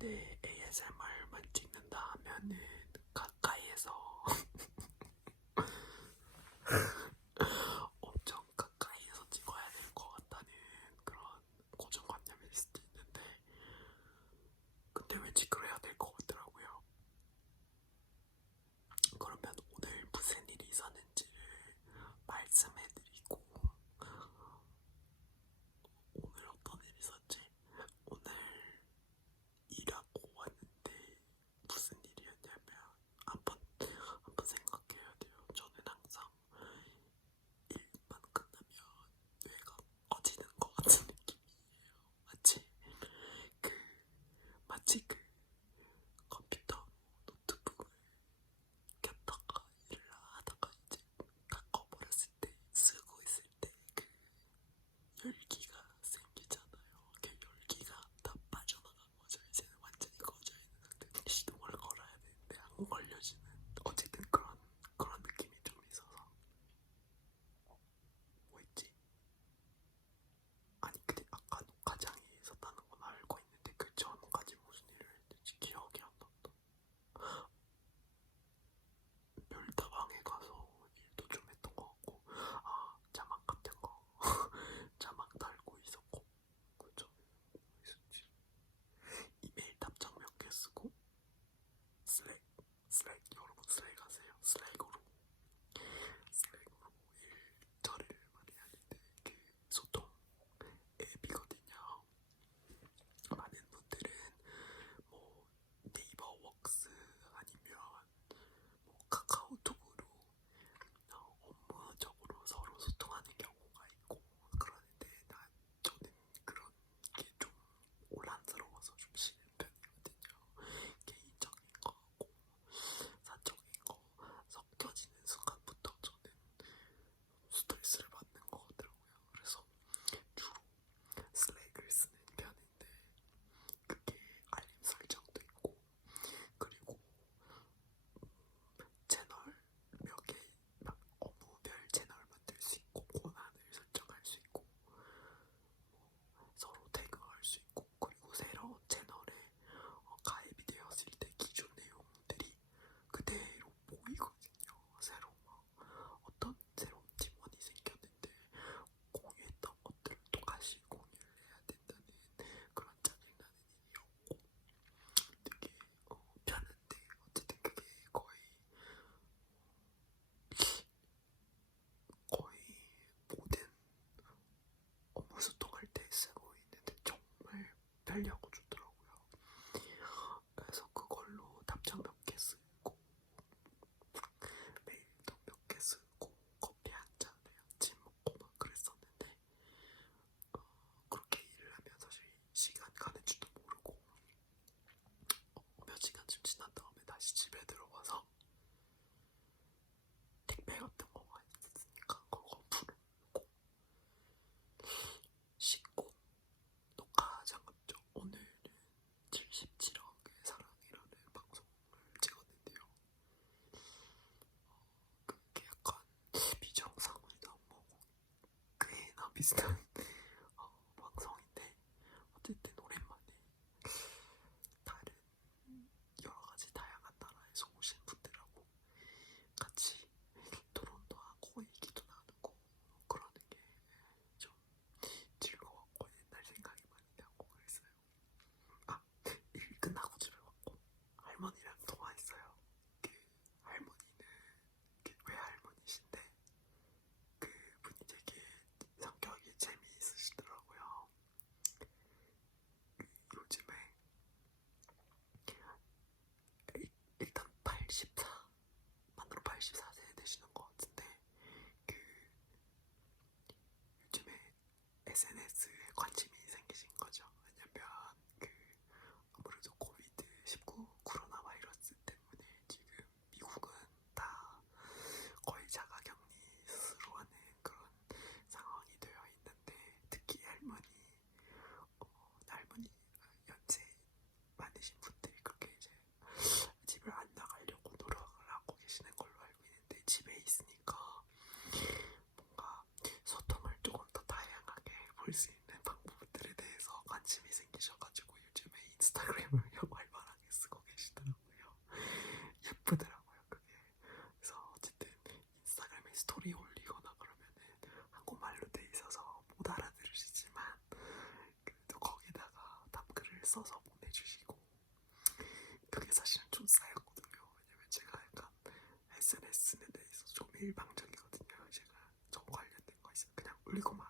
근데 ASMR만 찍는다 하면은 가까이에서 엄청 가까이에서 찍어야 될 것 같다는 그런 고정관념일 수도 있는데, 근데 왠지 그래야 될 것 같더라고요. 그러면 오늘 무슨 일이 있었는지를 말씀해드리고, 오늘 어떤 일이 있었지? 오늘 일하고 왔는데 무슨 일이었냐면, 한번 생각해야 돼요. 저는 항상 일만 끝나면 뇌가 꺼지는 것 같은 느낌이에요. 그 마치 그 컴퓨터 노트북을 켰다가 일을 하다가 이제 다 꺼버렸을 때, 쓰고 있을 때 그 열기가 생기잖아요. 그 열기가 다 빠져나간 거죠. 이제는 완전히 꺼져 있는 상태. 시동을 걸어야 되는데 안 걸려지는, 어쨌든 그런 느낌이 좀 있어서. 뭐였지? 아니 근데 아까 녹화장에 있었다는 건 알고 있는데 그 전까지 무슨 일을 했는지 기억이 안 난다. 별다방에 가서 일도 좀 했던 것 같고, 자막 같은 거 자막 달고 있었고, 그죠? 뭐 있었지? 이메일 답장 몇 개 쓰고, 슬랙 여러분 슬랙 아세요? 슬랙으로 일 처리를 많이 하는데, 그 소통 앱이거든요. 많은 분들은 뭐 네이버 웍스 아니면 뭐 카카오톡으로 업무적으로 서로 소통하는 경우가 있고 그러는데, 저는 그런 게 좀 혼란스러워서 좀 싫은 편이거든요. 개인적인 거하고 사적인 거 섞여지는 순간부터 저는 스트레스를 받는 것 같더라고요. 그래서 주로 슬랙을 쓰는 편인데, 그게 알림 설정도 있고, 그리고 채널 몇 개, 업무별 채널 만들 수 있고, 권한을 설정할 수 있고, 서로 태그할 수 있고, 그리고 새로운 채널에 가입이 되었을 때 기존 내용들이 그대로 보이거든요. 어떤 새로운 팀원이 생겼는데 공유했던 것들을 또 다시 공유를 해야 된다는 그런 짜증나는 일이 없고, 되게 편한데, 어쨌든 그게 거의 모든 업무 소통할 때 쓰고 있는데 정말 편리하고 좋더라고요. 그래서 그걸로 답장 몇 개 쓰고, 메일도 몇 개 쓰고, 커피 한 잔에 아침 먹고 막 그랬었는데, 그렇게 일을 하면 사실 시간 가는 줄도 모르고, 몇 시간쯤 지난 다음에 다시 집에 들어와서 택배 같은 거가 있으니까 그거 풀고 씻고 녹화하자 갔죠. 오늘은 77억의 사랑이라는 방송을 찍었는데요. 그게 약간 비정상을 넘어오고 꽤나 비슷한 방송인데, 어쨌든 오랜만에 다른 여러가지 다양한 나라에서 오신 분들하고 같이 토론도 하고 얘기도 나누고 그러는 게 좀 즐거웠고 옛날 생각이 많이 나고 그랬어요. 일 끝나고 집에 왔고 할머니랑 통화했어요. 그 할머니는 외할머니신데 그분이 되게 성격이 재미있으시더라고요. 요즘에 일단 84세 되시는 것 같은데, 그 요즘에 SNS에 관심이 생기신 거죠. 왜냐면 아무래도 코비드-19 코로나 바이러스 때문에 지금 미국은 다 거의 자가격리 스스로 하는 그런 상황이 되어 있는데, 특히 할머니 연세 많으신 분들이 그렇게 이제 집을 안 나가려고 노력을 하고 계시는 걸로 알고 있는데, 집에 있으니까 뭔가 소통을 조금 더 다양하게 볼 수 있는 방법들에 대해서 관심이 생기셔가지고 요즘에 인스타그램을 활발하게 쓰고 계시더라고요. 예쁘더라고요 그게. 그래서 어쨌든 인스타그램에 스토리 올리거나 그러면은 한국말로 돼 있어서 못 알아들으시지만 그래도 거기다가 답글을 써서 보내주시고 그게 사실은 좀 쌓였거든요. 왜냐면 제가 약간 SNS에 대해서 좀 일방적이거든요. 제가 좀 관련된 거 있으면 그냥 올리고만